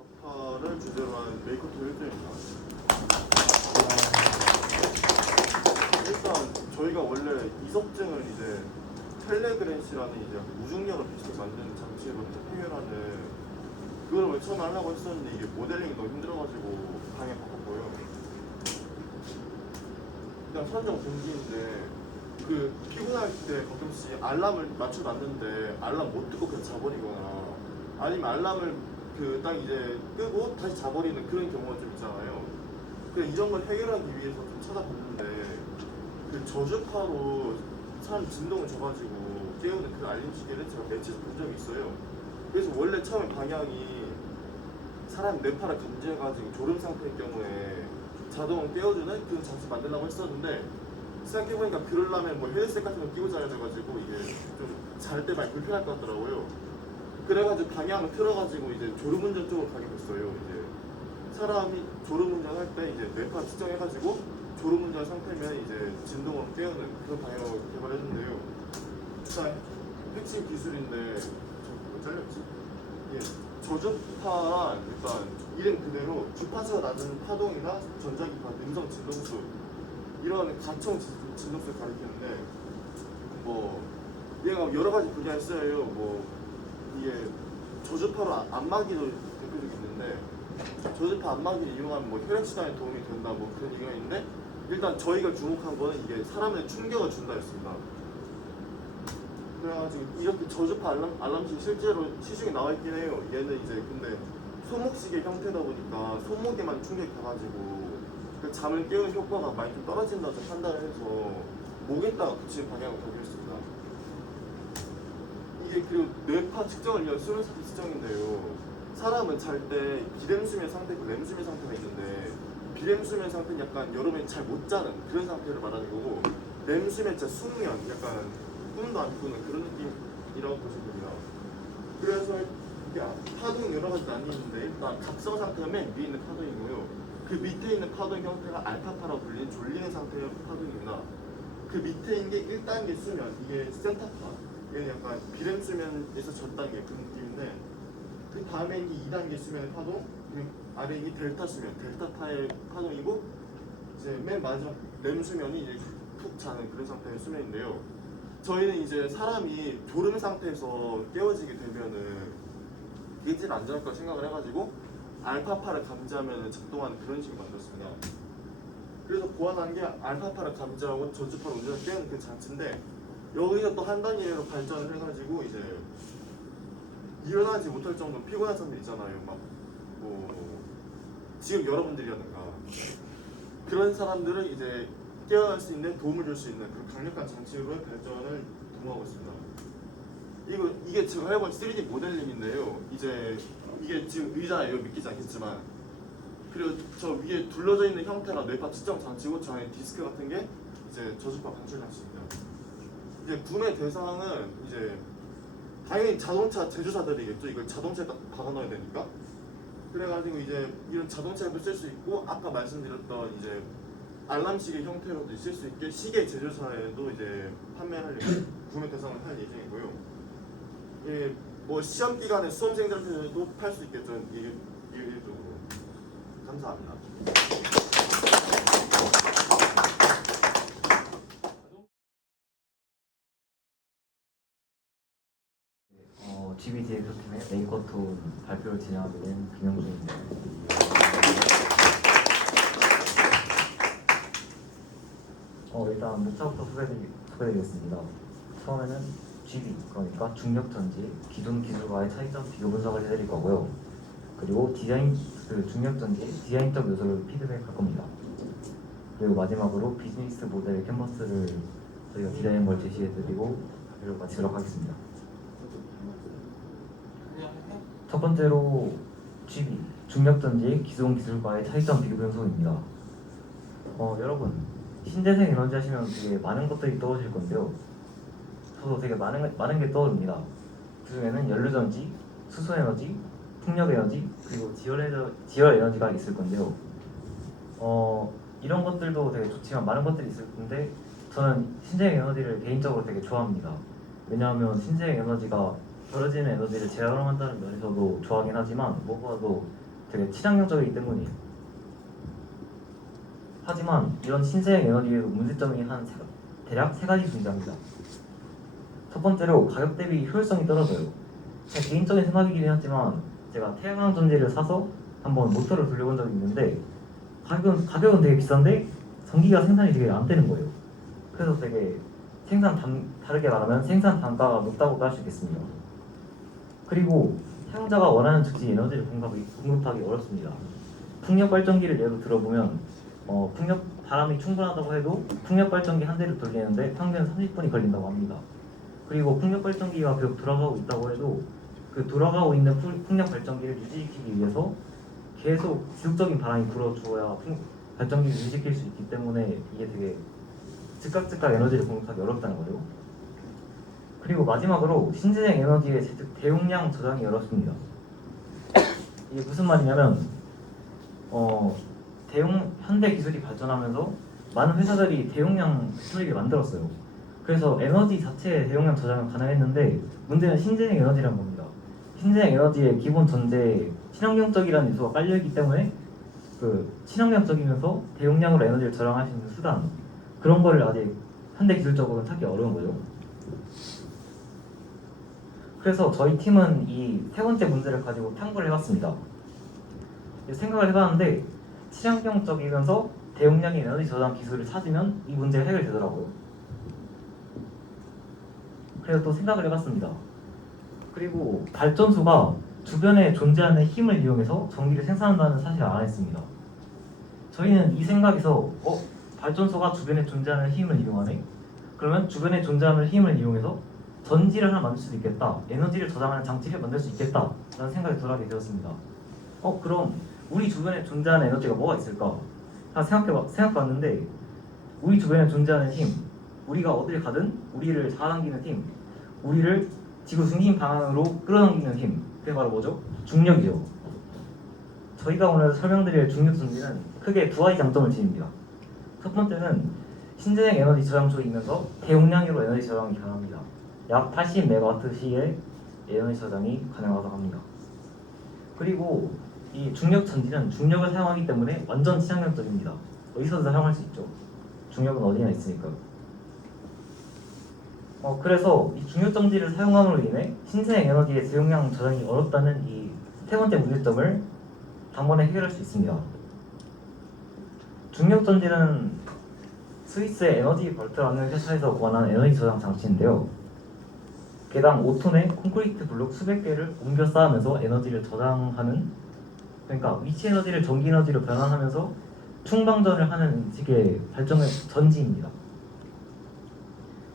를 주제로 한 메이커 투 1등입니다. 일단 저희가 원래 이석증을 이제 텔레그램시라는 이제 무중력을 비슷하게 만드는 장치거든요. 해결하는 그걸 원래 처음에 하려고 했었는데 이게 모델링이 너무 힘들어가지고 방향 바꿨고요. 그냥 선정 동기인데 그 피곤할 때 가끔씩 알람을 맞춰놨는데 알람 못 듣고 그냥 자버리거나 아니면 알람을 그 딱 이제 끄고 다시 자버리는 그런 경우가 좀 있잖아요. 그냥 이런 걸 해결하기 위해서 좀 찾아봤는데 그 저주파로 사람 진동을 줘가지고 깨우는 그 알림 시계를 제가 매체에서 본 적이 있어요. 그래서 원래 처음에 방향이 사람 뇌파를 감지해가지고 졸음 상태일 경우에 자동으로 깨워주는 그런 장치 만들려고 했었는데 생각해보니까 그러려면 뭐 헤드셋 같은 거 끼고 자야 돼가지고 이게 좀 잘 때 많이 불편할 것 같더라고요. 그래가지고 방향을 틀어가지고 이제 졸음운전 쪽으로 가게 됐어요. 이제 사람이 졸음운전 할 때 이제 뇌파 측정해가지고 졸음운전 상태면 이제 진동으로 깨우는 그런 방향을 개발했는데요. 일단 핵심 기술인데 뭐 잘렸지? 예, 저주파란 일단 이름 그대로 주파수가 나는 파동이나 전자기파, 음성 진동수 이런 가청 진동수를 가리키는데 뭐 얘가 여러 가지 분야에 쓰여요. 뭐 이게 저주파로 안마기도 대표적인 있는데 저주파 안마기를 이용하면 뭐 혈액순환에 도움이 된다 뭐 그런 얘기가 있는데 일단 저희가 주목한 거는 이게 사람에 충격을 준다 했습니다. 그래가지고 이렇게 저주파 알람식이 실제로 시중에 나와 있긴 해요. 얘는 이제 근데 손목시계 형태다 보니까 손목에만 충격이 가가지고 그 잠을 깨우는 효과가 많이 좀 떨어진다고 판단을 해서 목에다가 붙이는 방향을 가기로 했습니다. 이게 그리고 뇌파 측정을 위한 수면 상태 측정인데요. 사람은 잘 때 비렘 수면 상태고 렘 수면 상태가 있는데 비렘 수면 상태는 약간 여러분이 잘 못 자는 그런 상태를 말하는 거고 렘 수면 진짜 숙면 약간 꿈도 안 꾸는 그런 느낌이라고 보시면 됩니다. 그래서 이게 파동이 여러 가지 나뉘는데 일단 각성 상태가 맨 위에 있는 파동이고요. 그 밑에 있는 파동 형태가 알파파라고 불리는 졸리는 상태의 파동입니다. 그 밑에 있는 게 1단계 수면, 이게 센터파. 얘는 약간 비렘 수면에서 전 단계 그런 느낌인데 그 다음에 있는 2단계 수면의 파동, 그리고 아래 있는 델타 수면, 델타파의 파동이고 이제 맨 마지막 렘 수면이 이제 푹 자는 그런 상태의 수면인데요. 저희는 이제 사람이 졸음 상태에서 깨워지게 되면은 그게 제일 안전할 거라 생각을 해가지고 알파파를 감지하면 작동하는 그런 식으로 만들었습니다. 그래서 고안한 게 알파파를 감지하고 저주파를 운전을 깨우는 그 장치인데 여기서 또 한 단계로 발전을 해가지고 이제 일어나지 못할 정도로 피곤한 사람들 있잖아요. 막 뭐 지금 여러분들이라든가 그런 사람들을 이제 깨어날 수 있는 도움을 줄 수 있는 그런 강력한 장치로의 발전을 도모하고 있습니다. 이게 제가 해본 3D 모델링인데요. 이제 이게 지금 의자예요. 믿기지 않겠지만 그리고 저 위에 둘러져 있는 형태가 뇌파 측정 장치고 저 안에 디스크 같은 게 이제 저주파 방출 장치입니다. 이제 구매 대상은 이제 당연히 자동차 제조사들이겠죠. 이걸 자동차에 딱 박아넣어야 되니까. 그래가지고 이제 이런 자동차에도 쓸 수 있고 아까 말씀드렸던 이제 알람시계 형태로도 쓸 수 있게 시계 제조사에도 이제 판매하려고 구매 대상을 할 예정이고요. 예, 뭐 시험 기간에 수험생들한테도 팔 수 있겠죠. 이게 일적으로. 감사합니다. GBD의 팀의 메이커톤 발표를 진행하게 된 김영준입니다. 일단 목차부터 소개드리겠습니다. 처음에는 GB, 그러니까 중력전지, 기존 기술과의 차이점 비교 분석을 해드릴 거고요. 그리고 중력전지 디자인적 요소를 피드백할 겁니다. 그리고 마지막으로 비즈니스 모델의 캔버스를 저희가 디자인 걸 제시해드리고 발표를 마치도록 하겠습니다. 첫 번째로 GB, 중력전지 기존 기술과의 차이점 비교 분석입니다. 여러분, 신재생 에너지 하시면 되게 많은 것들이 떠오르실 건데요. 저도 되게 많은 게 떠오릅니다. 그 중에는 연료전지, 수소에너지, 풍력에너지, 그리고 지열 에너지가 있을 건데요. 이런 것들도 되게 좋지만 많은 것들이 있을 텐데 저는 신재생 에너지를 개인적으로 되게 좋아합니다. 왜냐하면 신재생 에너지가 버려지는 에너지를 재활용한다는 면에서도 좋아하긴 하지만 무엇보다도 되게 친환경적이기 때문이에요. 하지만 이런 신재생 에너지에도 문제점이 대략 세 가지 존재합니다. 첫 번째로 가격 대비 효율성이 떨어져요. 제 개인적인 생각이긴 하지만 제가 태양광 전지를 사서 한번 모터를 돌려본 적이 있는데 가격은 되게 비싼데 전기가 생산이 되게 안 되는 거예요. 그래서 되게 다르게 말하면 생산 단가가 높다고도 할 수 있겠습니다. 그리고 사용자가 원하는 즉시 에너지를 공급하기 어렵습니다. 풍력 발전기를 예로 들어보면 바람이 충분하다고 해도 풍력 발전기 한 대를 돌리는데 평균 30분이 걸린다고 합니다. 그리고 풍력 발전기가 계속 돌아가고 있다고 해도 그 돌아가고 있는 풍력 발전기를 유지시키기 위해서 계속 지속적인 바람이 불어주어야 발전기를 유지시킬 수 있기 때문에 이게 되게 즉각 에너지를 공급하기 어렵다는 거죠. 그리고 마지막으로 신재생 에너지의 대용량 저장이 어렵습니다. 이게 무슨 말이냐면 현대 기술이 발전하면서 많은 회사들이 대용량 배터리를 만들었어요. 그래서 에너지 자체의 대용량 저장은 가능했는데 문제는 신재생 에너지라는 겁니다. 신재생 에너지의 기본 전제에 친환경적이라는 요소가 깔려있기 때문에 그 친환경적이면서 대용량으로 에너지를 저장할 수 있는 수단, 그런 거를 아직 현대 기술적으로는 찾기 어려운 거죠. 그래서 저희 팀은 이 세 번째 문제를 가지고 탐구를 해봤습니다. 생각을 해봤는데 친환경적이면서 대용량의 에너지 저장 기술을 찾으면 이 문제가 해결되더라고요. 그래서 또 생각을 해봤습니다. 그리고 발전소가 주변에 존재하는 힘을 이용해서 전기를 생산한다는 사실을 알아냈습니다. 저희는 이 생각에서 발전소가 주변에 존재하는 힘을 이용하네? 그러면 주변에 존재하는 힘을 이용해서 전지를 하나 만들 수도 있겠다, 에너지를 저장하는 장치를 만들 수 있겠다 라는 생각이 들어하게 되었습니다. 그럼 우리 주변에 존재하는 에너지가 뭐가 있을까? 생각해봤는데 우리 주변에 존재하는 힘, 우리가 어딜 가든 우리를 잡아당기는 힘, 우리를 지구 중심 방향으로 끌어당기는 힘, 그게 바로 뭐죠? 중력이죠. 저희가 오늘 설명드릴 중력 전지는 크게 두 가지 장점을 지닙니다. 첫 번째는 신재생 에너지 저장소이면서 대용량으로 에너지 저장이 가능합니다. 약 80MW시의 에너지 저장이 가능하다고 합니다. 그리고 이 중력 전지는 중력을 사용하기 때문에 완전 친환경적입니다. 어디서든 사용할 수 있죠. 중력은 어디나 있으니까. 그래서 이 중력 전지를 사용함으로 인해 신재생 에너지의 대용량 저장이 어렵다는 이 세 번째 문제점을 단번에 해결할 수 있습니다. 중력 전지는 스위스의 에너지 벌트라는 회사에서 고안한 에너지 저장 장치인데요. 개당 5톤의 콘크리트 블록 수백 개를 옮겨 쌓으면서 에너지를 저장하는, 그러니까 위치 에너지를 전기 에너지로 변환하면서 충방전을 하는 식의 발전의 전지입니다.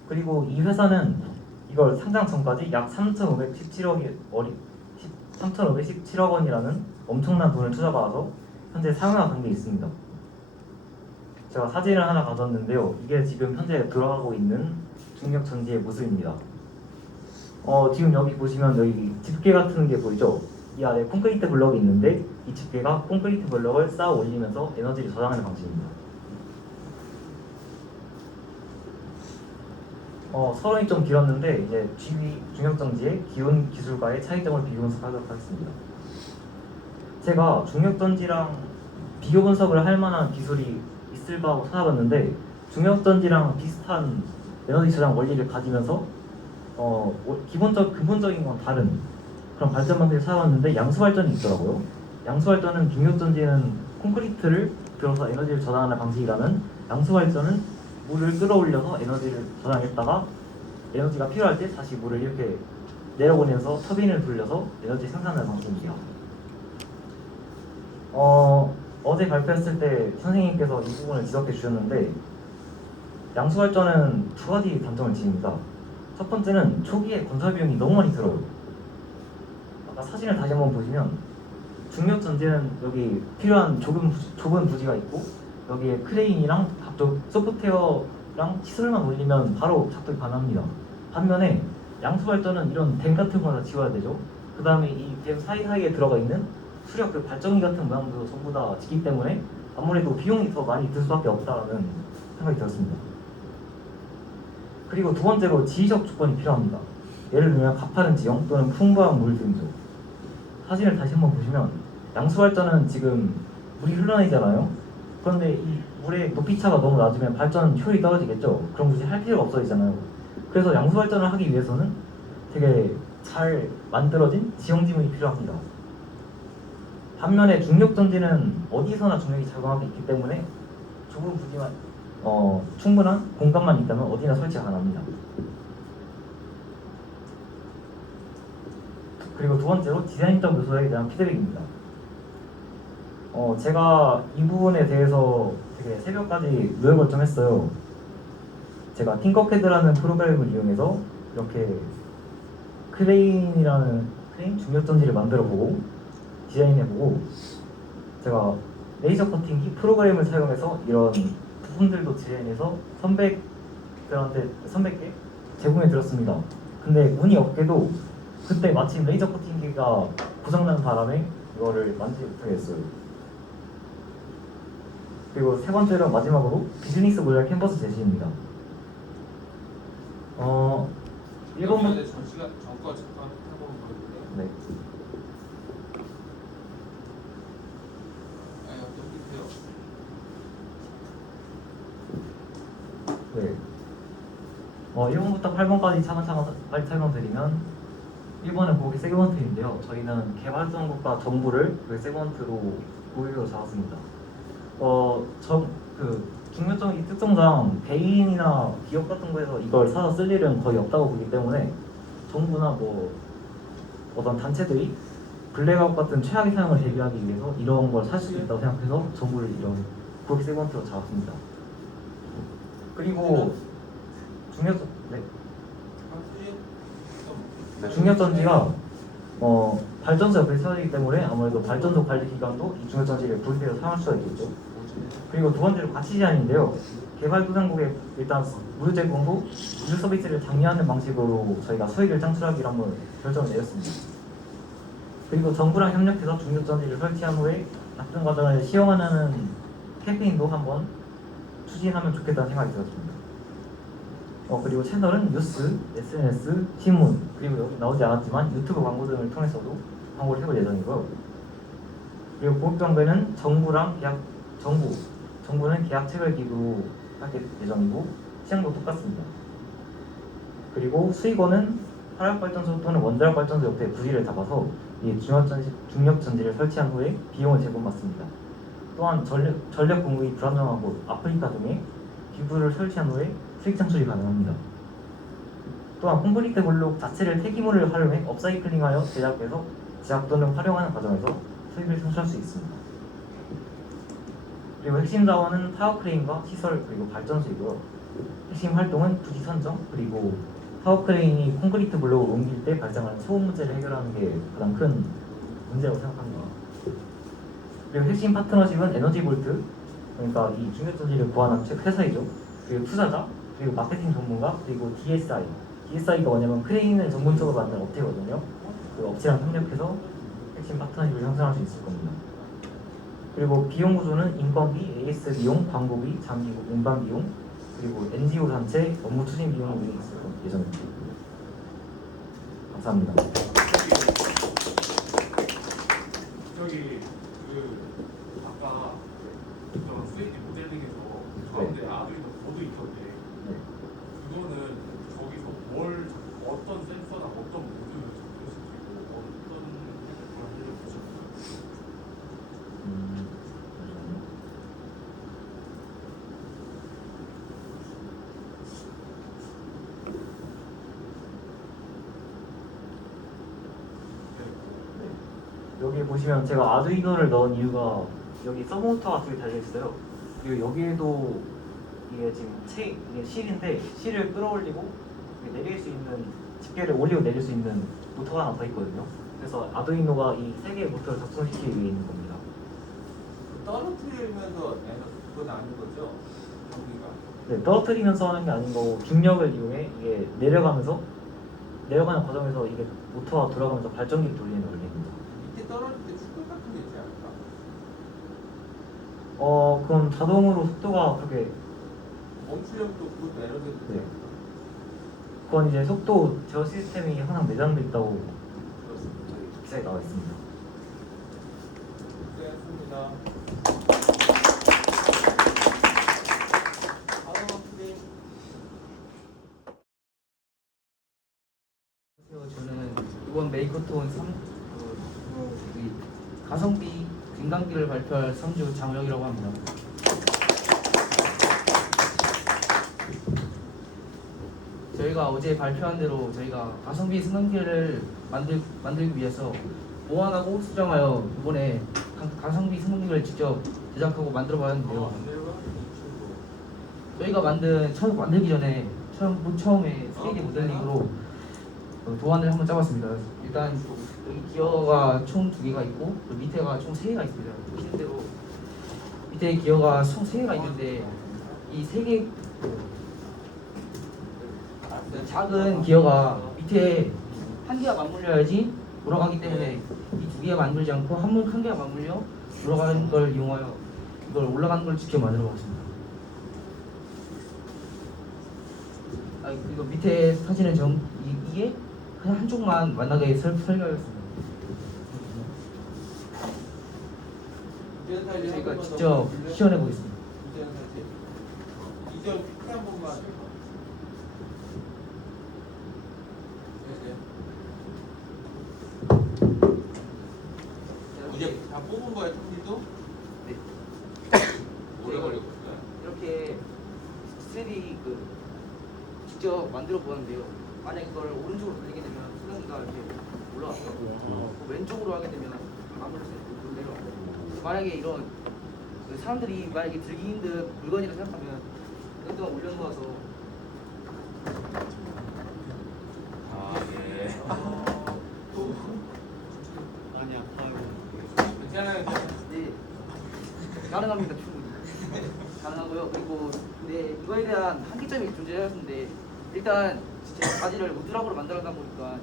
그리고 이 회사는 이걸 상장 전까지 약 3,517억 원이라는 엄청난 돈을 투자받아서 현재 상용화 단계에 있습니다. 제가 사진을 하나 가져왔는데요. 이게 지금 현재 돌아가고 있는 중력 전지의 모습입니다. 지금 여기 보시면 여기 집게 같은 게 보이죠? 이 아래 콘크리트 블럭이 있는데 이 집게가 콘크리트 블럭을 쌓아 올리면서 에너지를 저장하는 방식입니다. 서론이 좀 길었는데 이제 GV 중력전지의 기온 기술과의 차이점을 비교 분석하도록 하겠습니다. 제가 중력전지랑 비교 분석을 할 만한 기술이 있을까 하고 찾아봤는데 중력전지랑 비슷한 에너지 저장 원리를 가지면서 근본적인 건 다른 그런 발전 방식을 찾아봤는데 양수발전이 있더라고요. 양수발전은 중력전지는 콘크리트를 들어서 에너지를 저장하는 방식이라면 양수발전은 물을 끌어올려서 에너지를 저장했다가 에너지가 필요할 때 다시 물을 이렇게 내려보내서 터빈을 돌려서 에너지 생산하는 방식입니다. 어제 발표했을 때 선생님께서 이 부분을 지적해 주셨는데 양수발전은 두 가지 단점을 지닙니다. 첫 번째는 초기에 건설 비용이 너무 많이 들어요. 아까 사진을 다시 한번 보시면 중력 전지는 여기 필요한 좁은 부지가 있고 여기에 크레인이랑 각종 소프트웨어랑 시설만 올리면 바로 작동이 가능합니다. 반면에 양수발전은 이런 댐 같은 거 하나 지워야 되죠. 그 다음에 이 댐 사이사이에 들어가 있는 수력 발전기 같은 모양도 전부 다 짓기 때문에 아무래도 비용이 더 많이 들 수밖에 없다는 생각이 들었습니다. 그리고 두 번째로 지리적 조건이 필요합니다. 예를 들면 가파른 지형 또는 풍부한 물 등이죠. 사진을 다시 한번 보시면 양수 발전은 지금 물이 흘러내리잖아요. 그런데 이 물의 높이 차가 너무 낮으면 발전 효율이 떨어지겠죠. 그럼 굳이 할 필요가 없어지잖아요. 그래서 양수 발전을 하기 위해서는 되게 잘 만들어진 지형지문이 필요합니다. 반면에 중력 전지는 어디서나 중력이 작용하고 있기 때문에 좁은 부지만 충분한 공간만 있다면 어디나 설치가 가능합니다. 그리고 두 번째로 디자인적 요소에 대한 피드백입니다. 제가 이 부분에 대해서 되게 새벽까지 노력을 좀 했어요. 제가 팅커캐드라는 프로그램을 이용해서 이렇게 크레인 중력 전지를 만들어보고 디자인해보고 제가 레이저 커팅기 프로그램을 사용해서 이런 부품들도 디자인해서 선배들한테 300개 제공해 드렸습니다. 근데 운이 없게도 그때 마침 레이저 커팅기가 고장난 바람에 이거를 만들지 못하겠어요. 그리고 세 번째로 마지막으로 비즈니스 모델 캔버스 제시입니다. 1번부터 전시가 정과 잠깐 해보는 거거든요. 네. 넘기세요. 네. 1번부터 8번까지 차근차근 빨리 설명드리면 1번은 고객 세그먼트인데요. 저희는 개발정국과 정부를 그 세그먼트로 고객으로 잡았습니다. 중요점 이 특성상 개인이나 기업 같은 거에서 이걸 사서 쓸 일은 거의 없다고 보기 때문에 정부나 뭐 어떤 단체들이 블랙아웃 같은 최악의 상황을 대비하기 위해서 이런 걸 살 수 있다고 생각해서 정부를 이런 고객 세그먼트로 잡았습니다. 그리고 중력전지가 발전소 옆에 세워지기 때문에 아무래도 발전소 관리 기관도 이 중력전지를 분리해서 사용할 수가 있겠죠. 그리고 두 번째로 가치 제한인데요. 개발도상국에 일단 무료 제공도 무료 서비스를 장려하는 방식으로 저희가 수익을 창출하기로 한번 결정을 내렸습니다. 그리고 정부랑 협력해서 중력전지를 설치한 후에 납품 과정을 시험하는 캠페인도 한번 추진하면 좋겠다는 생각이 들었습니다. 그리고 채널은 뉴스, SNS, 신문, 그리고 여기 나오지 않았지만 유튜브 광고 등을 통해서도 광고를 해볼 예정이고요. 그리고 보급경배는 정부는 계약 체결 기구로 할 예정이고 시장도 똑같습니다. 그리고 수익원은 화력발전소 또는 원자력발전소 옆에 부지를 잡아서 이 중력전지를 설치한 후에 비용을 제공받습니다. 또한 전력 공급이 불안정하고 아프리카 등에 기구를 설치한 후에 수익 창출이 가능합니다. 또한 콘크리트 블록 자체를 폐기물을 활용해 업사이클링하여 제작 또는 활용하는 과정에서 수익을 창출할 수 있습니다. 그리고 핵심 자원은 타워크레인과 시설 그리고 발전소이고요. 핵심 활동은 부지 선정 그리고 타워크레인이 콘크리트 블록을 옮길 때 발생하는 소음 문제를 해결하는 게 가장 큰 문제라고 생각합니다. 그리고 핵심 파트너십은 에너지볼트 그러니까 이 중력전지를 구하는 회사이죠. 그리고 투자자 그리고 마케팅 전문가 그리고 DSI가 뭐냐면 크레인을 전문적으로 만드는 업체거든요. 그 업체랑 협력해서 핵심 파트너십을 형성할 수 있을 겁니다. 그리고 비용 구조는 인건비, AS 비용, 광고비, 장기 운반 비용, 그리고 NGO 단체 업무 추진 비용 등이 있을 예정입니다. 감사합니다. 저기 아까 그런 3D 모델링에서 가운데 아두이노 보드 있던데 그거는 거기서 어떤 센서나 어떤 모드를 작동시키고 어떤 걸 하려고 하셨나요? 여기 보시면 제가 아두이노를 넣은 이유가 여기 서브모터가 두 개 달려 있어요. 그리고 여기에도 이게 지금 이게 실인데 실을 끌어올리고 내릴 수 있는 집게를 올리고 내릴 수 있는 모터가 하나 더 있거든요. 그래서 아두이노가 이 세 개의 모터를 작동시키기 위해 있는 겁니다. 떨어뜨리면서 그건 아닌 거죠? 전기가 네, 떨어뜨리면서 하는 게 아닌 거고 중력을 이용해 이게 내려가는 과정에서 이게 모터가 돌아가면서 발전기를 돌리는 원리입니다. 밑에 떨어질 때 축구 같은 게 있지 않을까? 그럼 자동으로 속도가 그렇게 멈추려면 또 그것도 에너지가 되지 네. 않을까? 그건 이제 속도 제어 시스템이 항상 내장돼 있다고 그렇습니다. 기사에 나와 있습니다. 이코톤 가성비 증강기를 발표할 3주 장혁이라고 합니다. 저희가 어제 발표한 대로 저희가 가성비 승강기를 만들기 위해서 보완하고 수정하여 이번에 가성비 승강기를 직접 제작하고 만들어 봤는데요. 저희가 만들기 전에 처음에 3D 모델링으로 도안을 한번 짜봤습니다. 일단 여기 기어가 총 2개가 있고 밑에가 총 3개가 있습니다. 보시는 대로 밑에 기어가 총 3개가 있는데 이 3개 작은 기어가 밑에 한 개가 맞물려야지 돌아가기 때문에 이 2개가 맞물지 않고 한 개가 맞물려 돌아가는 걸 이용하여 이걸 올라가는 걸 직접 만들어 봤습니다. 이거 밑에 사진은 이게 그냥 한쪽만 만나게 설계하였습니다. 저희가 직접 시연해 보겠습니다. 이전 피 한 번만. 이제 다 뽑은 거야, 통지도? 네. 오래 걸렸구나. 이렇게 3D 직접 만들어 보았는데요. 만약 이걸 오른쪽으로 돌리게 되면 수평기가 이렇게 올라왔어요. 왼쪽으로 하게 되면 아무래도 내려와요. 만약에 이런 사람들이 만약에 들기 힘든 물건이라 생각하면 이것도 올려놓아서 예. 아니야. 괜찮아요. 네, 가능합니다. 충분히 가능하고요. 그리고 근데 이거에 대한 한계점이 존재하였는데 일단 제 바지를 우드락으로 만들어다 보니까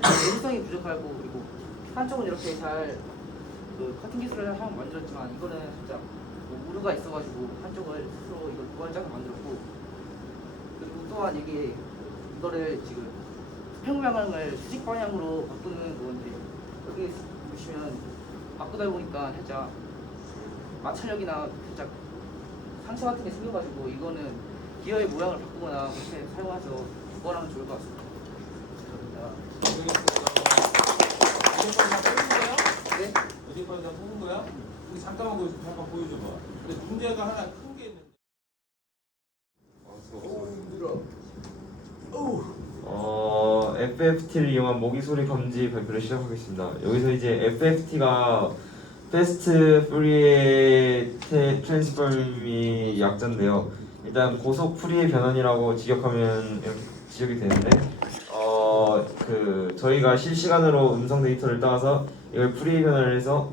내구성이 부족하고 그리고 한쪽은 이렇게 잘 커팅 기술을 한번 만들었지만 이거는 진짜 우드가 있어가지고 한쪽을 스스로 이걸 무한 짜서 만들었고 그리고 또한 이거를 지금 수평 방향을 수직 방향으로 바꾸는 건데 여기 보시면 바꾸다 보니까 살짝 마찰력이나 살짝 상처 같은 게 생겨가지고 이거는 기어의 모양을 바꾸거나 그렇게 사용해서 보완하면 좋을 것 같습니다. 네? 어디까지 다 뽑은 거야? 우리 잠깐만 보여줘봐. 근데 문제가 하나 큰 게 있는데. FFT를 이용한 모기 소리 감지 발표를 시작하겠습니다. 여기서 이제 FFT가 Fast Fourier Transform이 약자인데요. 일단 고속 푸리의 변환이라고 직역하면 이렇게 지역이 되는데, 저희가 실시간으로 음성 데이터를 따와서 이걸 푸리의 변환을 해서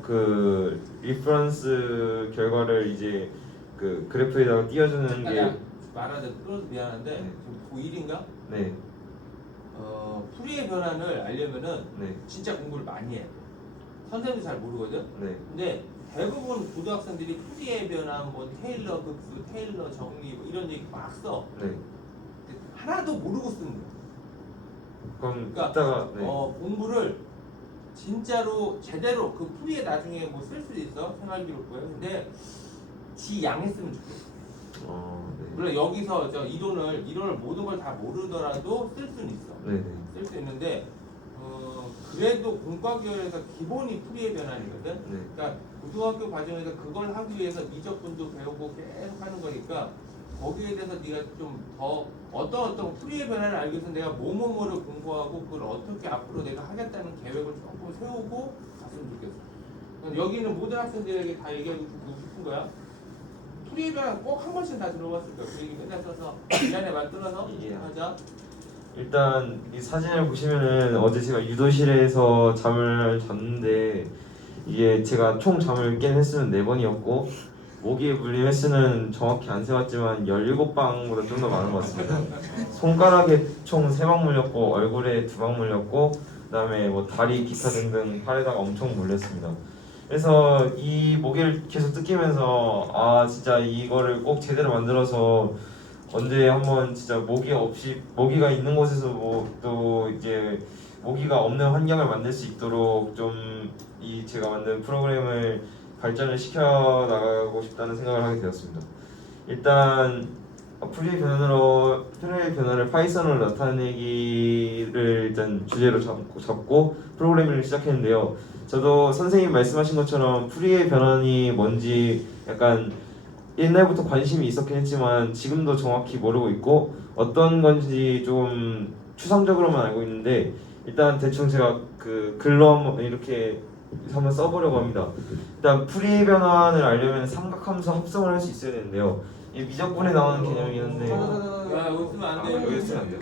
리퍼런스 결과를 이제 그래프에다가 띄워주는 게 말하자 끊어서 미안한데 네. 지금 고1인가? 네, 풀이의 변환을 알려면은 네, 진짜 공부를 많이 해. 선생님도 잘 모르거든. 네, 근데 대부분 고등학생들이 풀이의 변환, 뭐 테일러 극수, 테일러 정리 뭐 이런 얘기 막 써. 네. 근데 하나도 모르고 쓰는 거야. 그럼 그러니까 이따가 네. 공부를 진짜로 제대로 그 풀이에 나중에 뭐 쓸 수도 있어 생활기록부에. 근데 지 양했으면 좋겠어. 네. 물론 여기서 이론을 모든 걸 다 모르더라도 쓸 수는 있어. 네네. 쓸 수 있는데 그래도 공과계열에서 기본이 풀이의 변환이거든. 네. 그러니까 고등학교 과정에서 그걸 하기 위해서 미적분도 배우고 계속 하는 거니까 거기에 대해서 네가 좀 더 어떤 풀이의 변환을 알기 위해서 내가 뭐를 공부하고 그걸 어떻게 앞으로 내가 하겠다는 계획을 조금 세우고 갔으면 좋겠어. 여기는 모든 학생들에게 다 얘기하고 싶은 거야. 풀이의 변환 꼭 한 번씩 다 들어봤을 거야. 그 얘기 맨날 써서 1년에 만들어서 예. 하자. 일단 이 사진을 보시면은 어제 제가 유도실에서 잠을 잤는데 이게 제가 총 잠을 깬 횟수는 4번이었고 모기에 물린 횟수는 정확히 안 세봤지만 17방보다 좀 더 많은 것 같습니다. 손가락에 총 3방 물렸고 얼굴에 2방 물렸고 그다음에 뭐 다리 기타 등등 팔에다가 엄청 물렸습니다. 그래서 이 모기를 계속 뜯기면서 아 진짜 이거를 꼭 제대로 만들어서 언제 한번 진짜 모기가 있는 곳에서 뭐 또 이제 모기가 없는 환경을 만들 수 있도록 좀 이 제가 만든 프로그램을 발전을 시켜 나가고 싶다는 생각을 하게 되었습니다. 일단 프리의 변화를 파이썬으로 나타내기를 일단 주제로 잡고 프로그래밍을 시작했는데요. 저도 선생님 말씀하신 것처럼 프리의 변환이 뭔지 약간 옛날부터 관심이 있었긴 했지만 지금도 정확히 모르고 있고 어떤 건지 좀 추상적으로만 알고 있는데 일단 대충 제가 그 글로 한번 이렇게 써보려고 합니다. 일단 프리의 변환을 알려면 삼각함수 합성을 할 수 있어야 되는데요. 이 미적분에 나오는 개념이긴 한데 야, 여기 쓰면 안 돼. 여기 쓰면 안 돼요?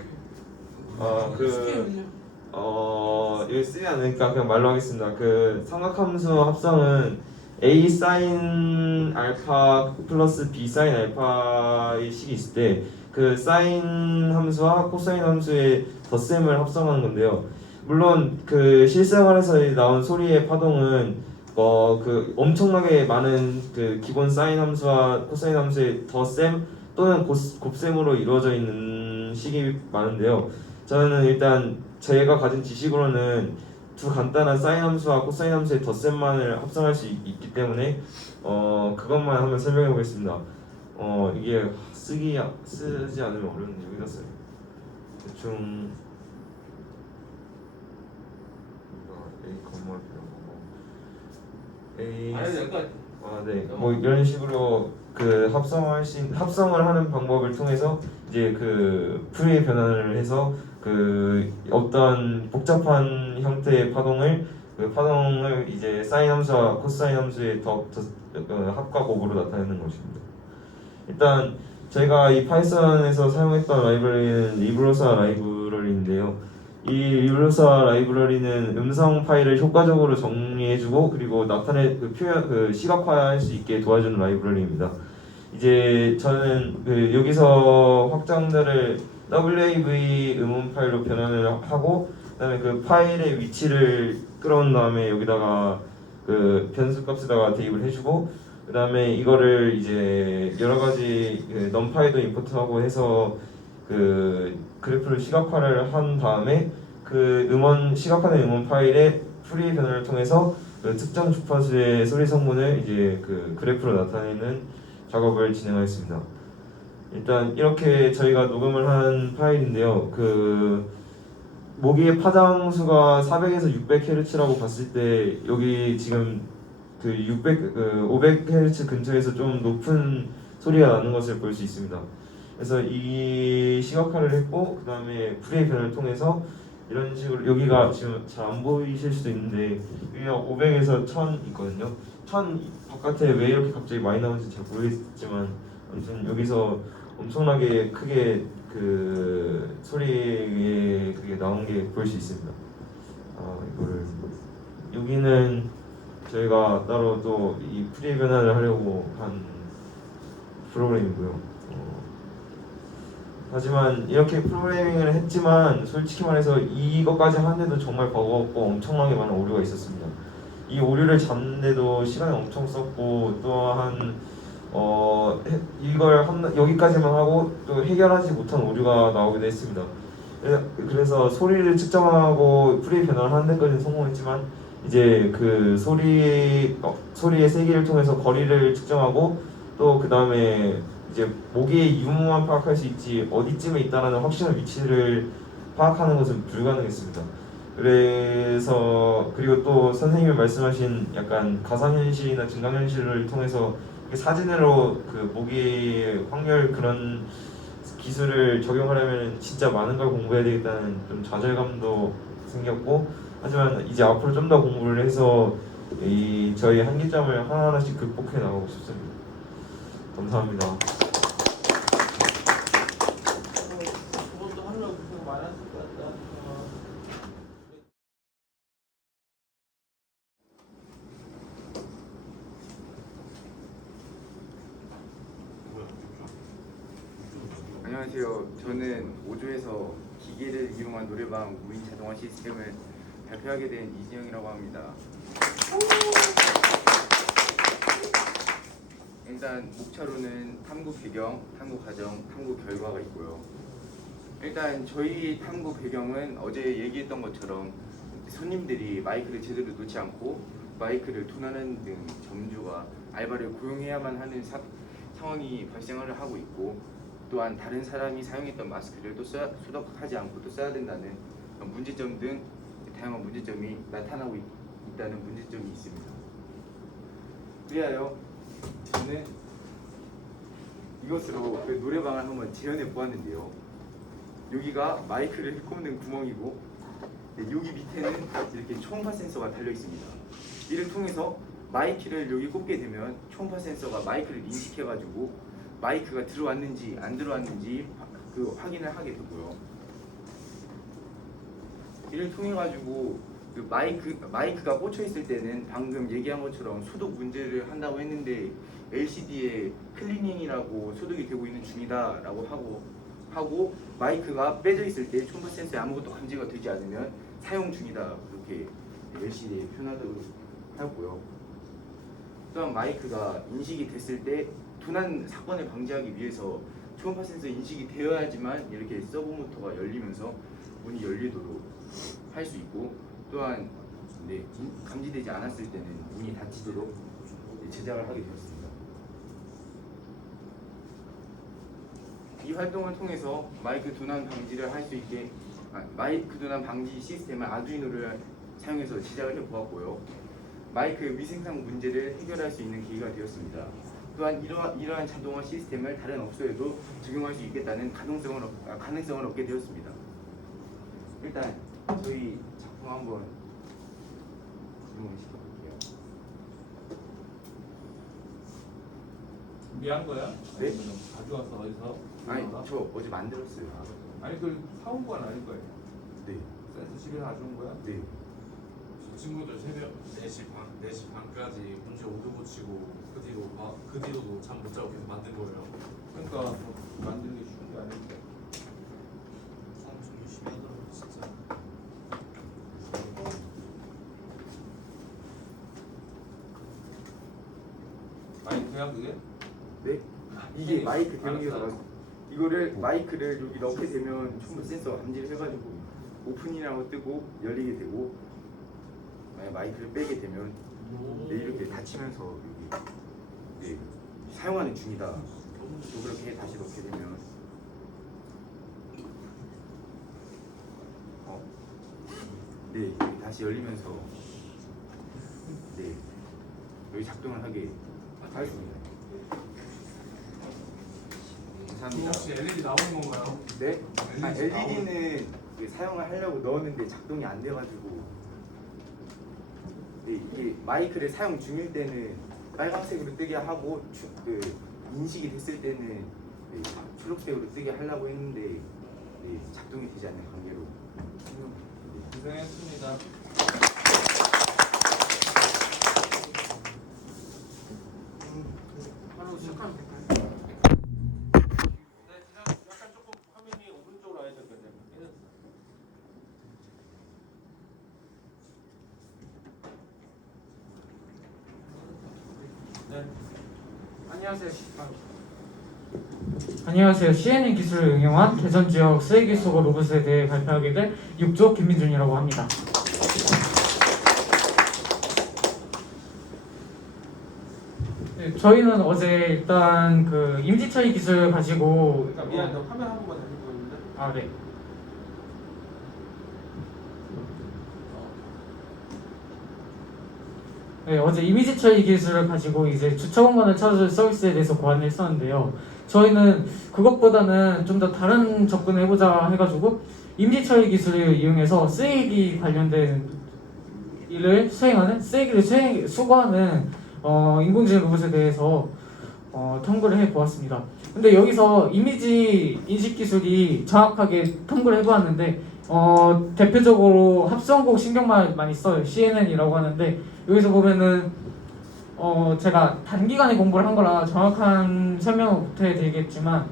여기 쓰면 안 되니까 그냥 말로 하겠습니다. 그 삼각함수 합성은 a 사인 알파 플러스 b 사인 알파의 식이 있을 때 그 사인 함수와 코사인 함수의 덧셈을 합성하는 건데요. 물론 그 실생활에서 나온 소리의 파동은 그 엄청나게 많은 그 기본 사인 함수와 코사인 함수의 덧셈 또는 곱셈으로 이루어져 있는 식이 많은데요. 저는 일단 제가 가진 지식으로는 두 간단한 사인 함수와 코사인 함수의 덧셈만을 합성할 수 있기 때문에 그것만 한번 설명해 보겠습니다. 이게 쓰지 않으면 어려운데 여기다 써요. 대충 A 컴마 A 아니, 약간 네. 뭐 이런 식으로 그 합성을 하는 방법을 통해서 이제 그 프리의 변환을 해서 그 어떤 복잡한 형태의 파동을 이제 사인 함수와 코사인 함수의 합과 곱으로 나타내는 것입니다. 일단 저희가 이 파이썬에서 사용했던 라이브러리는 리브로사 라이브러리인데요. 이 리브로사 라이브러리는 음성 파일을 효과적으로 정리해주고 그리고 시각화할 수 있게 도와주는 라이브러리입니다. 이제 저는 여기서 확장자를 WAV 음원 파일로 변환을 하고 그다음에 그 파일의 위치를 끌어온 다음에 여기다가 그 변수 값에다가 대입을 해주고 그다음에 이거를 이제 여러 가지 넘파이도 임포트하고 해서 그 그래프를 시각화를 한 다음에 그 시각화된 음원 파일의 프리 변환을 통해서 그 특정 주파수의 소리 성분을 이제 그 그래프로 나타내는 작업을 진행하였습니다. 일단 이렇게 저희가 녹음을 한 파일인데요. 그 모기의 파장수가 400에서 600Hz라고 봤을 때 여기 지금 그 500Hz 근처에서 좀 높은 소리가 나는 것을 볼 수 있습니다. 그래서 이 시각화를 했고 그 다음에 프리의 변화를 통해서 이런 식으로 여기가 지금 잘 안 보이실 수도 있는데 여기가 500에서 1000 있거든요. 1000 바깥에 왜 이렇게 갑자기 많이 나오는지 잘 모르겠지만 아무튼 여기서 엄청나게 크게 그 소리에 그게 나온 게 보일 수 있습니다. 이거를 여기는 저희가 따로 또 이 프리 변환을 하려고 한 프로그램이고요. 하지만 이렇게 프로그래밍을 했지만 솔직히 말해서 이것까지 하는데도 정말 버거웠고 엄청나게 많은 오류가 있었습니다. 이 오류를 잡는데도 시간이 엄청 썼고 또한 이걸 여기까지만 하고 또 해결하지 못한 오류가 나오기도 했습니다. 그래서 소리를 측정하고 프리 변환을 하는 데까지는 성공했지만 이제 그 소리의 세기를 통해서 거리를 측정하고 또 그 다음에 이제 모기의 유무만 파악할 수 있지 어디쯤에 있다라는 확실한 위치를 파악하는 것은 불가능했습니다. 그리고 또 선생님이 말씀하신 약간 가상현실이나 증강현실을 통해서 사진으로 그 모기의 확률 그런 기술을 적용하려면 진짜 많은 걸 공부해야 되겠다는 좀 좌절감도 생겼고 하지만 이제 앞으로 좀 더 공부를 해서 저희 한계점을 하나하나씩 극복해 나가고 싶습니다. 감사합니다. 그것도 하려고 고생 많았을 것 같다. 안녕하세요. 저는 5조에서 기계를 이용한 노래방 무인 자동화 시스템을 발표하게 된 이지영이라고 합니다. 일단 목차로는 탐구 배경, 탐구 과정, 탐구 결과가 있고요. 일단 저희 탐구 배경은 어제 얘기했던 것처럼 손님들이 마이크를 제대로 놓지 않고 마이크를 톤하는 등 점주가 알바를 고용해야만 하는 상황이 발생을 하고 있고 또한 다른 사람이 사용했던 마스크를 또 소독하지 않고 또 써야 된다는 문제점 등 다양한 문제점이 나타나고 있다는 문제점이 있습니다. 그리하여 저는 이것으로 그 노래방을 한번 재현해 보았는데요. 여기가 마이크를 꼽는 구멍이고 여기 밑에는 이렇게 초음파 센서가 달려 있습니다. 이를 통해서 마이크를 여기 꼽게 되면 초음파 센서가 마이크를 인식해가지고 마이크가 들어왔는지 안 들어왔는지 그 확인을 하게 되고요. 이를 통해 가지고 그 마이크가 꽂혀 있을 때는 방금 얘기한 것처럼 소독 문제를 한다고 했는데 LCD에 클리닝이라고 소독이 되고 있는 중이다라고 하고 마이크가 빼져 있을 때 초음파 센서에 아무것도 감지가 되지 않으면 사용 중이다 그렇게 LCD에 표현하도록 하였고요. 또한 마이크가 인식이 됐을 때 도난 사건을 방지하기 위해서 초음파 센서 인식이 되어야지만 이렇게 서브 모터가 열리면서 문이 열리도록 할 수 있고 또한 감지되지 않았을 때는 문이 닫히도록 제작을 하게 되었습니다. 이 활동을 통해서 마이크 도난 방지를 할 수 있게 마이크 도난 방지 시스템을 아두이노를 사용해서 제작을 해보았고요. 마이크 위생상 문제를 해결할 수 있는 계기가 되었습니다. 또한 이러한 자동화 시스템을 다른 업소에도 적용할 수 있겠다는 가능성을 얻게 되었습니다. 일단 저희 작품 한번 질문시켜볼게요. 준비한 거야? 네? 아니면 가져와서 어디서? 아니 저 어제 만들었어요. 아니 그 사온 건 아닐 거예요. 네. 센서 집에서 가져온 거야? 네. 저 친구들 새벽 4시 반까지 문제 오도 붙이고 그 뒤로도 잠 못 자고 계속 만든 거예요. 그러니까 뭐 만드는 게 쉬운 게 아닌데. 엄청 열심히 하더라고요 진짜. 마이크야 그게? 네? 이게 마이크 대용이라서 이거를 마이크를 여기 넣게 되면 초음파 센서가 감지를 해가지고 오픈이라고 뜨고 열리게 되고 만약 마이크를 빼게 되면 이렇게 닫히면서 여기 사용하는 중이다. 또 그렇게 다시 넣게 되면 여기 다시 열리면서 여기 작동을 하게 하겠습니다. 감사합니다. 혹시 LED 나오는 건가요? 네? LED는 사용을 하려고 넣었는데 작동이 안 돼가지고 이게 마이크를 사용 중일 때는 빨간색으로 뜨게 하고 인식이 됐을 때는 초록색으로 뜨게 하려고 했는데 작동이 되지 않는 관계로 고생했습니다. 바로 시작하면 될까요? 네, 약간 조금 화면이 오른쪽으로 와야 될 건데. 네. 안녕하세요. 안녕하세요. CNN 기술을 응용한 대전 지역 쓰레기 수거 로봇에 대해 발표하게 될 6조 김민준이라고 합니다. 네, 저희는 어제 일단 그 임시 처리 기술을 가지고 그러니까 미안, 너 화면 한 번만 다시 보여줄래? 아 네. 네, 어제 이미지 처리 기술을 가지고 이제 주차 공간을 찾아줄 서비스에 대해서 고안을 했었는데요. 저희는 그것보다는 좀 더 다른 접근을 해보자 해가지고 임시 처리 기술을 이용해서 쓰레기 관련된 일을 수행하는 쓰레기를 수거하는 인공지능 로봇에 대해서 탐구를 해보았습니다. 근데 여기서 이미지 인식 기술이 정확하게 탐구를 해보았는데 대표적으로 합성곡 신경만 많이 써요. CNN이라고 하는데 여기서 보면은 제가 단기간에 공부를 한 거라 정확한 설명은 못 해드리겠지만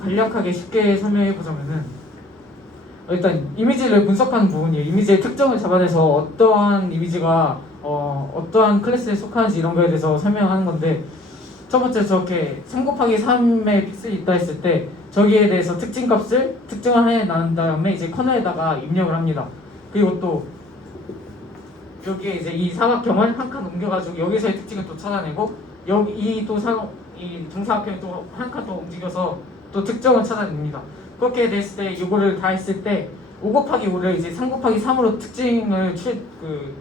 간략하게 쉽게 설명해 보자면은 일단 이미지를 분석하는 부분이에요. 이미지의 특정을 잡아내서 어떠한 이미지가 어떠한 클래스에 속하는지 이런 거에 대해서 설명하는 건데 첫 번째 저렇게 3 곱하기 3의 픽셀이 있다 했을 때 저기에 대해서 특징값을 특정을 해난 다음에 이제 커널에다가 입력을 합니다. 그리고 또 여기에 이제 이 사각형을 한 칸 옮겨가지고 여기서의 특징을 또 찾아내고 여기 또 이 정사각형이 또 한 칸 더 움직여서 또 특정을 찾아냅니다. 그렇게 됐을 때 이거를 다 했을 때 5 곱하기 5를 이제 3 곱하기 3으로 특징을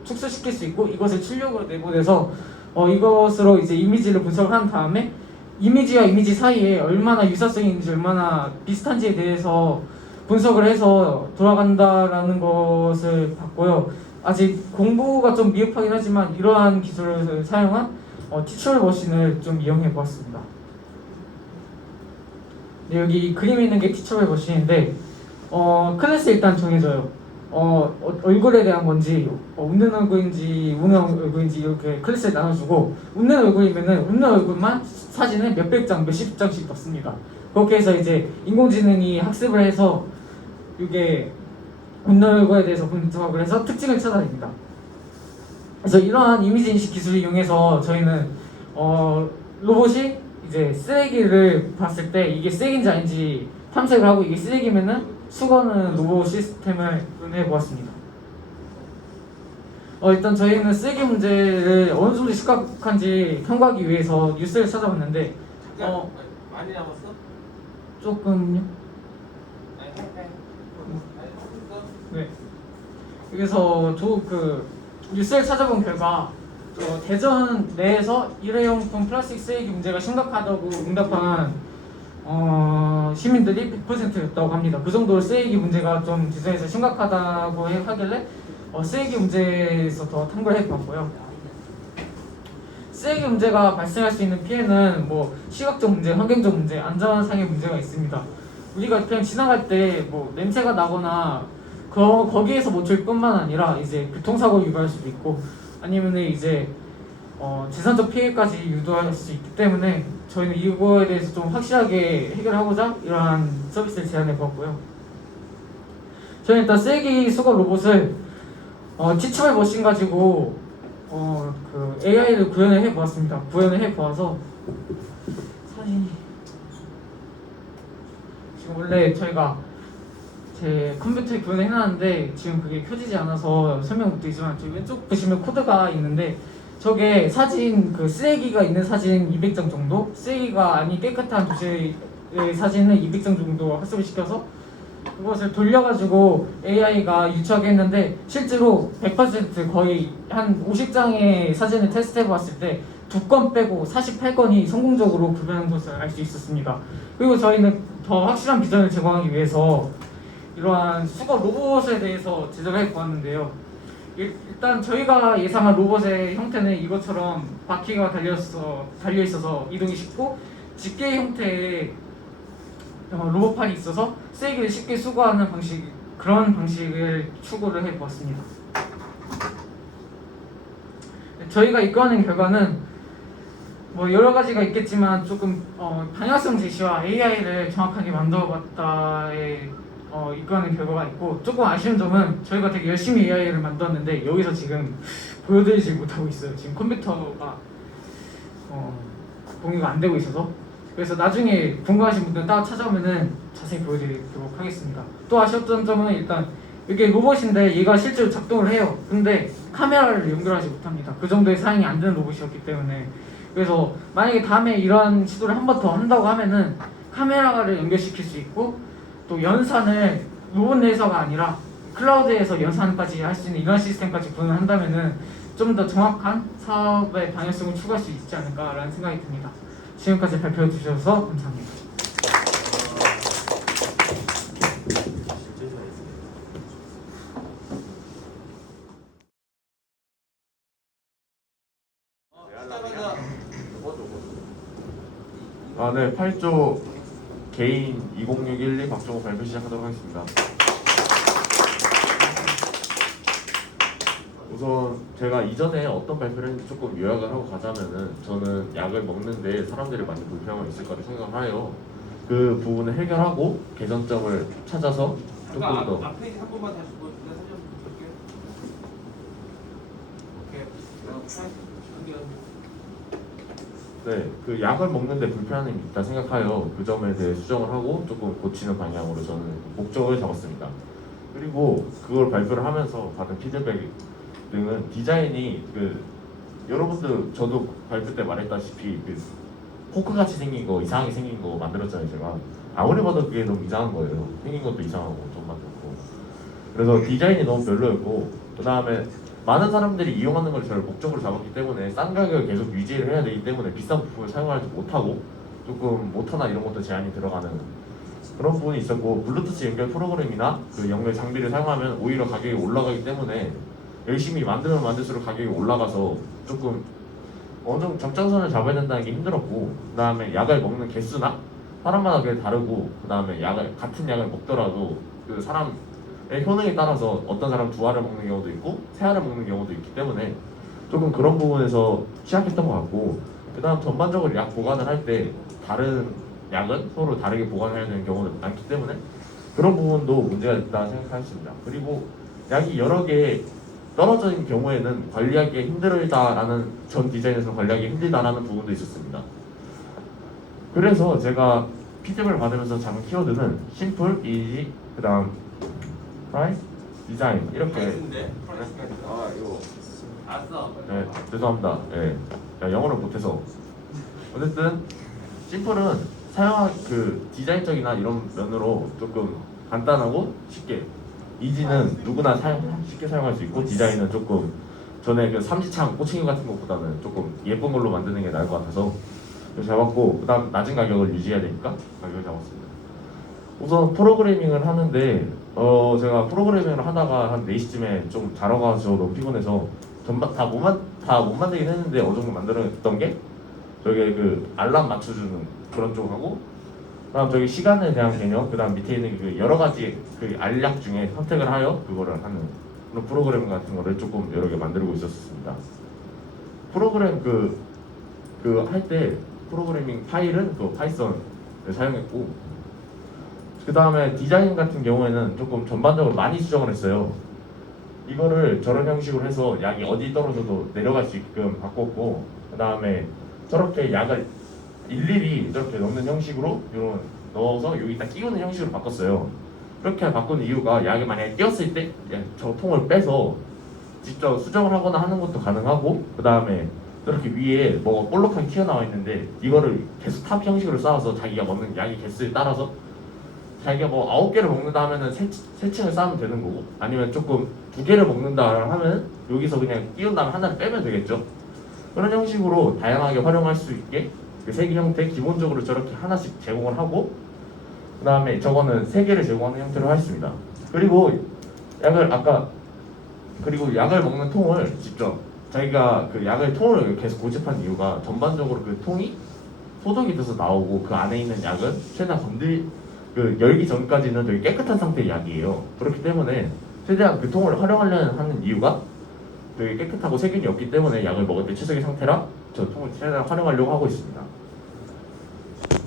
축소시킬 수 있고 이것을 출력으로 내보내서 이것으로 이제 이미지를 분석한 다음에 이미지와 이미지 사이에 얼마나 유사성이 있는지 얼마나 비슷한지에 대해서 분석을 해서 돌아간다라는 것을 봤고요. 아직 공부가 좀 미흡하긴 하지만 이러한 기술을 사용한 티처블 머신을 좀 이용해 보았습니다. 네, 여기 그림에 있는 게 티처블 머신인데 클래스 일단 정해져요. 얼굴에 대한 건지 웃는 얼굴인지 우는 얼굴인지 이렇게 클래스에 나눠주고 웃는 얼굴이면은 웃는 얼굴만 사진을 몇백 장, 몇십 장씩 넣습니다. 그렇게 해서 이제 인공지능이 학습을 해서 이게 웃는 얼굴에 대해서 분석을 해서 특징을 찾아냅니다. 그래서 이러한 이미지 인식 기술을 이용해서 저희는 로봇이 이제 쓰레기를 봤을 때 이게 쓰레기인지 아닌지 탐색을 하고 이게 쓰레기면은 수거는 로봇 시스템을 운영해 보았습니다. 일단 저희는 쓰레기 문제를 어느 정도 심각한지 탐구하기 위해서 뉴스를 찾아봤는데 많이 남았어? 조금요. 네. 그래서 뉴스를 찾아본 결과 대전 내에서 일회용품 플라스틱 쓰레기 문제가 심각하다고 응답한 시민들이 100%였다고 합니다. 그 정도로 쓰레기 문제가 좀 대전에서 심각하다고 하길래 쓰레기 문제에서 더 탐구를 해봤고요. 쓰레기 문제가 발생할 수 있는 피해는 뭐 시각적 문제, 환경적 문제, 안전상의 문제가 있습니다. 우리가 그냥 지나갈 때 뭐 냄새가 나거나 거기에서 멈출 뿐만 아니라 이제 교통사고를 유발할 수도 있고 아니면 이제 재산적 피해까지 유도할 수 있기 때문에 저희는 이거에 대해서 좀 확실하게 해결하고자 이러한 서비스를 제안해 보았고요. 저희는 일단 쓰레기 수거 로봇을 티처블 머신 가지고 그 AI를 구현을 해 보았습니다. 구현을 해 보아서 사진이 지금 원래 저희가 제 컴퓨터에 구현을 해놨는데 지금 그게 켜지지 않아서 설명 못 드리지만 저기 왼쪽 보시면 코드가 있는데 저게 사진 그 쓰레기가 있는 사진 200장 정도 쓰레기가 아닌 깨끗한 도시의 사진을 200장 정도 학습을 시켜서 그것을 돌려가지고 AI가 유추하게 했는데 실제로 100% 거의 한 50장의 사진을 테스트해 봤을 때 2건 빼고 48건이 성공적으로 구별한 것을 알 수 있었습니다. 그리고 저희는 더 확실한 비전을 제공하기 위해서 이러한 수거 로봇에 대해서 제작을 해보았는데요. 일단 저희가 예상한 로봇의 형태는 이것처럼 바퀴가 달려있어서 이동이 쉽고 집게 형태의 로봇판이 있어서 쓰레기를 쉽게 수거하는 그런 방식을 추구를 해보았습니다. 저희가 이끌어낸 결과는 뭐 여러 가지가 있겠지만 조금 방향성 제시와 AI를 정확하게 만들어봤다에 이끌어낸 결과가 있고 조금 아쉬운 점은 저희가 되게 열심히 AI를 만들었는데 여기서 지금 보여드리지 못하고 있어요. 지금 컴퓨터가 공유가 안 되고 있어서 그래서 나중에 궁금하신 분들은 따로 찾아오면은 자세히 보여드리도록 하겠습니다. 또 아쉬웠던 점은 일단 이게 로봇인데 얘가 실제로 작동을 해요. 근데 카메라를 연결하지 못합니다. 그 정도의 사양이 안 되는 로봇이었기 때문에 그래서 만약에 다음에 이러한 시도를 한 번 더 한다고 하면은 카메라를 연결시킬 수 있고 또 연산을 로봇 내에서가 아니라 클라우드에서 연산까지 할 수 있는 이런 시스템까지 구현을 한다면은 좀 더 정확한 사업의 방향성을 추구할 수 있지 않을까라는 생각이 듭니다. 지금까지 발표해 주셔서 감사합니다. 네, 8조 개인 2061 박종호 발표 시작하도록 하겠습니다. 우선 제가 이전에 어떤 발표를 했는지 조금 요약을 하고 가자면은 저는 약을 먹는데 사람들이 많이 불편함이 있을 거라 생각을 하여 그 부분을 해결하고 개선점을 찾아서 조금 더 앞페이지 한 번만 다시 보여주세요. 사진 좀 볼게요. 오케이. 네, 그 약을 먹는데 불편함이 있다 생각하여 그 점에 대해 수정을 하고 조금 고치는 방향으로 저는 목적을 잡았습니다. 그리고 그걸 발표를 하면서 받은 피드백 등은 디자인이 여러분들 저도 발표 때 말했다시피 포크같이 생긴 거 이상하게 생긴 거 만들었잖아요 제가. 아무리 봐도 그게 너무 이상한 거예요. 생긴 것도 이상하고 좀 만들고. 그래서 디자인이 너무 별로였고 그 다음에 많은 사람들이 이용하는 걸 저를 목적으로 잡았기 때문에 싼 가격을 계속 유지를 해야 되기 때문에 비싼 부품을 사용하지 못하고 조금 모터나 이런 것도 제한이 들어가는 그런 부분이 있었고 블루투스 연결 프로그램이나 그 연결 장비를 사용하면 오히려 가격이 올라가기 때문에 열심히 만들면 만들수록 가격이 올라가서 조금 어느 정도 적정선을 잡아야 된다는 게 힘들었고 그 다음에 약을 먹는 개수나 사람마다 그게 다르고 그 다음에 약을 같은 약을 먹더라도 그 사람의 효능에 따라서 어떤 사람 두 알을 먹는 경우도 있고 세 알을 먹는 경우도 있기 때문에 조금 그런 부분에서 취약했던 것 같고 그 다음 전반적으로 약 보관을 할 때 다른 약은 서로 다르게 보관해야 되는 경우도 많기 때문에 그런 부분도 문제가 있다 생각하겠습니다. 그리고 약이 여러 개 떨어져 있는 경우에는 관리하기 힘들다라는 전 디자인에서 관리하기 힘들다라는 부분도 있었습니다. 그래서 제가 피드백을 받으면서 잡은 키워드는 심플, 이지, 그 다음 프라이스, 디자인 이렇게 근데 아 이거 알았어. 네 죄송합니다. 네 제가 영어를 못해서 어쨌든 심플은 사용한 그 디자인적이나 이런 면으로 조금 간단하고 쉽게 이지는 누구나 쉽게 사용할 수 있고 디자인은 조금 전에 그 삼지창 꼬챙이 같은 것보다는 조금 예쁜 걸로 만드는 게 나을 것 같아서 이렇게 잡았고 그 다음 낮은 가격을 유지해야 되니까 가격을 잡았습니다. 우선 프로그래밍을 하는데 제가 프로그래밍을 하다가 한 4시쯤에 좀 자러 가서 너무 피곤해서 다 못 만들긴 했는데 어느 정도 만들었던 게 저기 그 알람 맞춰주는 그런 쪽하고 그다음 저기 시간에 대한 개념 그다음 밑에 있는 그 여러 가지 그 알약 중에 선택을 하여 그거를 하는 그런 프로그램 같은 거를 조금 여러 개 만들고 있었습니다. 프로그램 그 할 때 프로그래밍 파일은 그 파이썬을 사용했고 그 다음에 디자인 같은 경우에는 조금 전반적으로 많이 수정을 했어요. 이거를 저런 형식으로 해서 약이 어디 떨어져도 내려갈 수 있게끔 바꿨고 그 다음에 저렇게 약을 일일이 이렇게 넣는 형식으로 이런 넣어서 여기다 끼우는 형식으로 바꿨어요. 그렇게 바꾼 이유가 약이 만약에 끼었을 때 저 통을 빼서 직접 수정을 하거나 하는 것도 가능하고 그 다음에 이렇게 위에 뭐가 볼록하게 튀어나와 있는데 이거를 계속 탑 형식으로 쌓아서 자기가 먹는 약의 개수에 따라서 자기가 뭐 9개를 먹는다 하면은 세 층을 쌓으면 되는 거고 아니면 조금 2개를 먹는다 하면 여기서 그냥 끼운 다음에 하나를 빼면 되겠죠. 그런 형식으로 다양하게 활용할 수 있게 그 3개 형태 기본적으로 저렇게 하나씩 제공을 하고 그 다음에 저거는 3개를 제공하는 형태로 했습니다. 그리고 약을 먹는 통을 직접 자기가 그 약을 통을 계속 고집한 이유가 전반적으로 그 통이 소독이 돼서 나오고 그 안에 있는 약은 최대한 그 열기 전까지는 되게 깨끗한 상태의 약이에요. 그렇기 때문에 최대한 그 통을 활용하려는 하는 이유가 되게 깨끗하고 세균이 없기 때문에 약을 먹을 때 최적의 상태라 저 통을 최대한 활용하려고 하고 있습니다.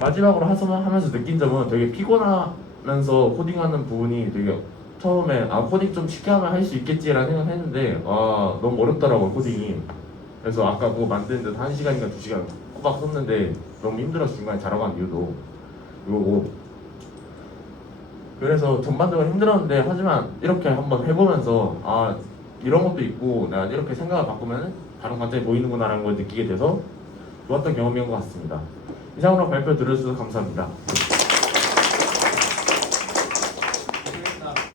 마지막으로 하면서 느낀 점은 되게 피곤하면서 코딩하는 부분이 되게 처음에 코딩 좀 쉽게 하면 할 수 있겠지라는 생각했는데 너무 어렵더라고요 코딩이. 그래서 아까 그거 만드는데 1시간인가 2시간 꼬박 썼는데 너무 힘들어서 중간에 자러 간 이유도 이거고 그래서 전반적으로 힘들었는데 하지만 이렇게 한번 해보면서 이런 것도 있고 내가 이렇게 생각을 바꾸면 다른 관점이 보이는구나 라는 걸 느끼게 돼서 좋았던 경험인 것 같습니다. 이상으로 발표 들어주셔서 감사합니다.